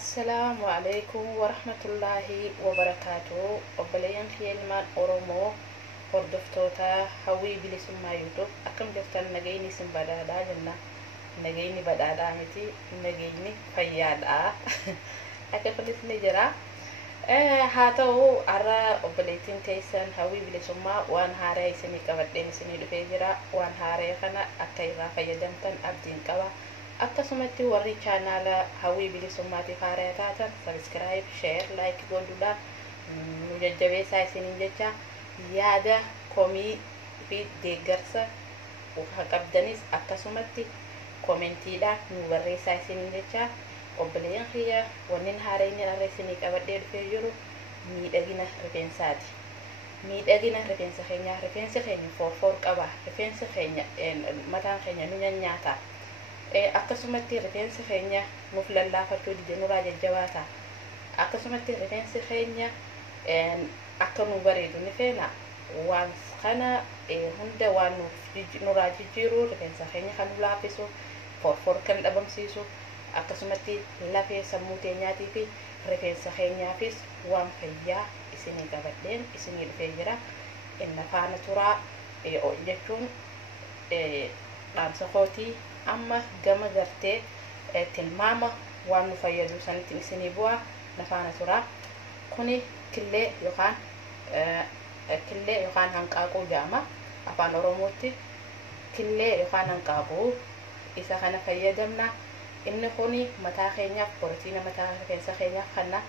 السلام عليكم ورحمة الله وبركاته. وبلين خيالمان أورومو وردفتوتا هوي بلسم ما يوتوب أكم جفتن نجيني سم بدادا جنة نجيني بدادا متي نجيني فيادا أكفلت نجرا هاتو أرى وبليتين تيسن هوي بلسم ما وان هاري سني كبدين سني لفجرا وان هاري خنا أكيرا فيدمتن أبدين كوا akkasumatti warri channel hawii bilisummaati faaraa taatan subscribe share like godhuudhaan nu jajjabeessaa isiniin jecha yaada komii fi deeggarsa qabdanis akkasumatti kommentiidhaan nu barreessaa isiniin jecha obboleen kiyya wannin haareen arreessinii qabadhee dhufee jiru miidhagina rifeensaati. miidhagina rifeensa keenya rifeensi keenya forfor qaba rifeensi keenya mataan keenya nu nyaata akkasumatti rifeensi keenya nuuf lallaafachuu dide nuraa jajjabaata akkasumatti rifeensi keenya akka nu bareedu ni feena waan kana hunda waan nuraa jijjiiru rifeensa keenya kan nu laafisu forfor kan dhabamsiisu akkasumatti lafee sammuu keenyaatii fi rifeensa keenyaafis waan fayyaa isinii qabadheen isinii dhufee jira inna faana turaa jechuun dhaamsa kootii amma gama gartee tilmaama waan nu fayyadu sanitti isinii bu'a nafaana tura kuni killee yookaan hanqaaquu jaama afaan oromootti killee yookaan hanqaaquu isa kana fayyadamna inni kuni mataa keenyaaf pirootiina mataa rifeensa keenyaaf kanna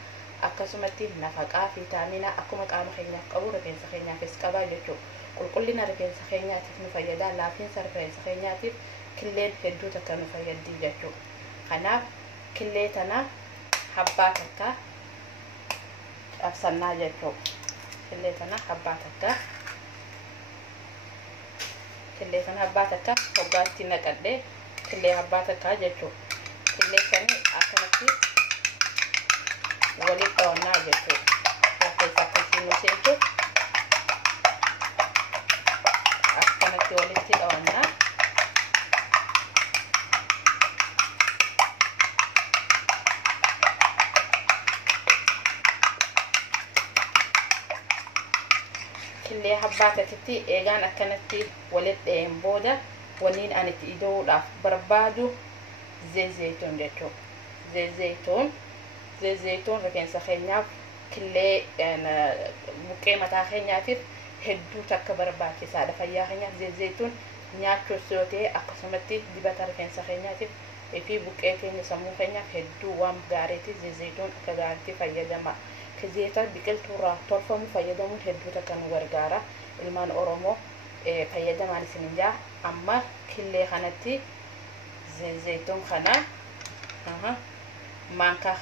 akkasumatti nafaqaa viitaamina akkuma qaama keenyaaf qabu rifeensa keenyaafis qaba jechuudha qulqullina rifeensa keenyaatiif nu fayyada laafiinsa rifeensa keenyaatiif killeen hedduu takka nu fayyaddi jechuudha. Kanaaf killee tana habbaa takka qabsannaa jechuudha. Killee tana habbaa takka hoggaatti naqadhee killee habbaa takka jechuudha. Killee sanii akkanatti walitti dhawannaa jechuudha. Rifeensa akkasii nu seentu akkanatti walitti dhawannaa. killee habbaa takkitti eegaan akkanatti walitti dha'een booda waliin ani itti idoodhaaf barbaadu zeyzeetoon jechuudha. Zeyzeetoon rifeensa keenyaaf killee buqqee mataa keenyaatiif hedduu takka barbaachisaadha. Fayyaa keenyaaf zeyzeetoon nyaachuus yoo ta'e akkasumatti dibata rifeensa keenyaatiif fi buqqee keenya sammuu keenyaaf hedduu waan gaariiti. Zeyzeetoon akka gaariitti fayyadama. Zeyta biqiltuurraa tolfamu fayyadamuun hedduu takka nu gargaara. Ilmaan Oromoo fayyadamaan isiniin jaa amma killee kanatti zeytuun kana maankaa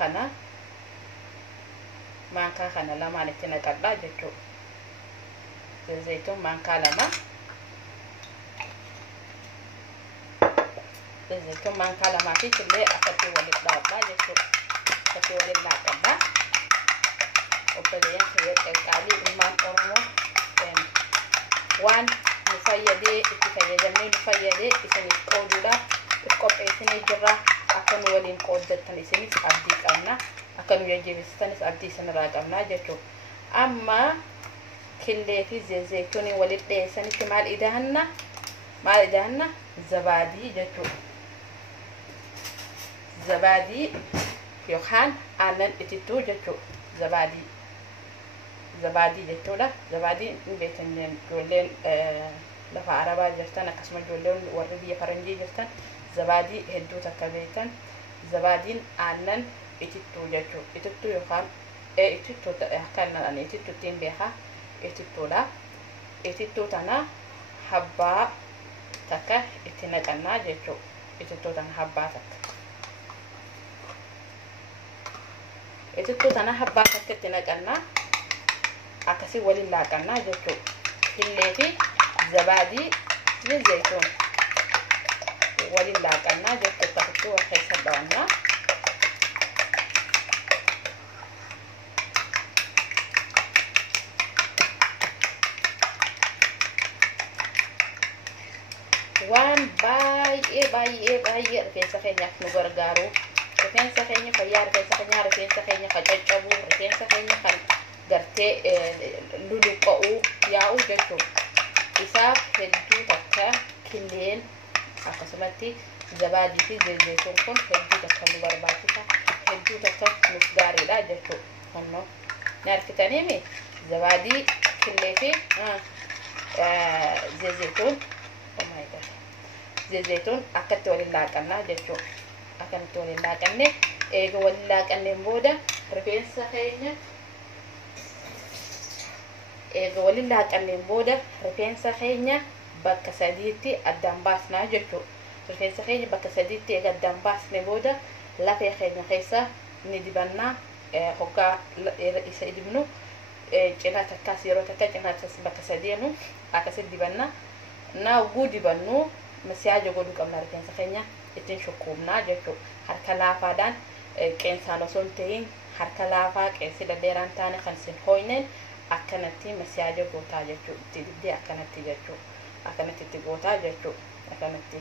kana lamaan itti naqadhaa jechuudha. Zeytuun maankaa lama zeytuun maankaa lamaa fi killee akkatti walitti dhaabaa jechuudha. Akkatti walitti laaqadhaa. Obboleen kiyya qeqqaalii ilmaan Oromoo waan nu fayyadee itti fayyadamnee nu fayyadee isiniif qooduudhaaf qopheessinee jirra. Akka nu waliin qooddattan isinis abdii qabna. Akka nu jajjabeessitanis abdii isinirraa qabna jechuudha. Amma killee fi zeyzeetunii walitti dhiyeessanitti maal idahanna zabaadii jechuudha. Zabaadii yookaan aannan itittuu jechuudha. Zabaadii jechuudha. Zabaadii beekan ijoolleen lafa arabaa jirtan akkasuma ijoolleen warri biyya faranjii jirtan zabaadii hedduu takka beekan. Zabaadiin aannan itittuu jechuudha. Itittuu yookaan itittuu kan itittuutiin beekaa itittuudha. Itittuu tana habbaa takka itti naqannaa jechuudha. Itittuu tana habbaa takka. Itittuu tana habbaa takka itti naqannaa akkasii waliin laaqannaa jechuudha. Killee fi zabaadii fi zeytuun waliin laaqannaa jechuudha. Akkasii wal keessa dhawannaa. waan baay'ee rifeensa keenyaaf nu gargaaru rifeensa keenya fayyaa rifeensa keenya qacaccabu rifeensa keenya kan gartee luluqa'uu yaa'u jechuudha. Isaaf hedduu takka killeen akkasumatti zabaadii fi zayituun kun hedduu takka nu barbaachisa. Hedduu takka nuuf gaariidha jechuudha. Kunoo ni argitaniimi zabaadii killee fi zayituun zayituun akkatti waliin laaqannaa jechuudha. Akkanatti waliin laaqanne eega waliin laaqanneen booda rifeensa keenya bakka sadiitti addaan baasnaa jechuudha. Rifeensa keenya bakka sadiitti eega addaan baasne booda lafee keenya keessa ni dibannaa. Hoggaa isa dibnu cinaa takkaas yeroo takka cinaa bakka sadeenu akkasitti dibannaa. Naawwuu dibannu masiyaaja godhuu qabna rifeensa keenya ittiin shukkuumnaa jechuudha. Harka laafaadhaan qeensaan osoo hin ta'in harka laafaa qeensi dhedheeraan taane kan sin hooyneen akkanatti masiyaaja gootaa jechuudha. Itti dibdee akkanatti jechuudha. Akkanatti itti gootaa jechuudha. Akkanatti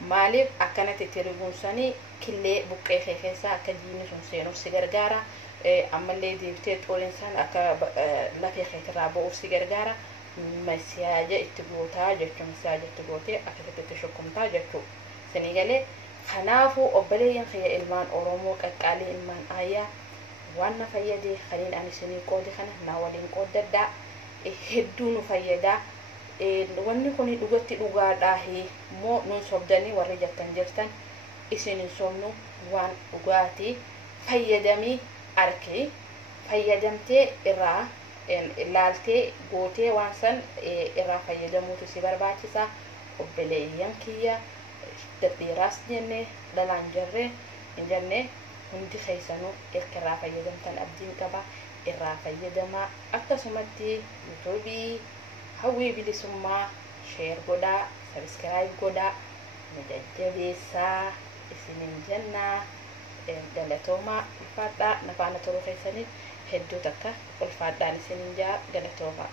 maaliif akkanatti itti riguunsanii killee buqqee kee keessaa akka jiini sun seenuuf si gargaara. Ammallee deebitee xoolinsaan akka lafee keetirraa ba'uuf si gargaara. Masiyaaja itti gootaa jechuudha. Masiyaaja itti gootee akkasitti itti shukkumtaa jechuudha. Sanii galee kanaafuu obboleeyyan kiyya ilmaan Oromoo qaqqaalii ilmaan Ayyaa waan na fayyade kaniin ani isinii qoode kana naa waliin qooddadhaa. Hedduu nu fayyadaa. Wanni kun dhugatti dhugaadhaahi moo nun sobdanii warri jettan jirtan isin hin sobnu waan dhugaatii fayyadamii arkee fayyadamtee irraa ilaaltee gootee waan san irraa fayyadamuutu si barbaachisa. Obboleeyyan kiyya dadheeraas jenne dhalaan jarree hin jenne hundi keessanuu irraa fayyadamtan abdiin qaba. Irraa fayyadamaa. Akkasumatti yuutuubii Hawwii Bilisummaa share godhaa, subscribe godhaa, nu jajjabeessaa isiniin jennaa. Galatoomaa ulfaadhaa nafaana turuu keessaniif hedduu takka ulfaadhaan isiniin jaa galatoomaa.